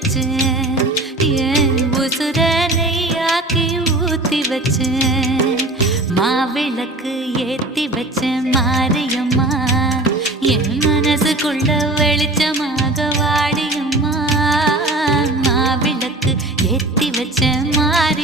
வச்சேன் என் உசுர நெய்யாக்கி ஊத்தி வச்சேன் மாவிளக்கு ஏத்தி வச்சேன் மாரியம்மா என் மனசுக்குள்ள வெளிச்சமாக வாடியம்மா மாவிளக்கு ஏத்தி வச்சேன் மாரி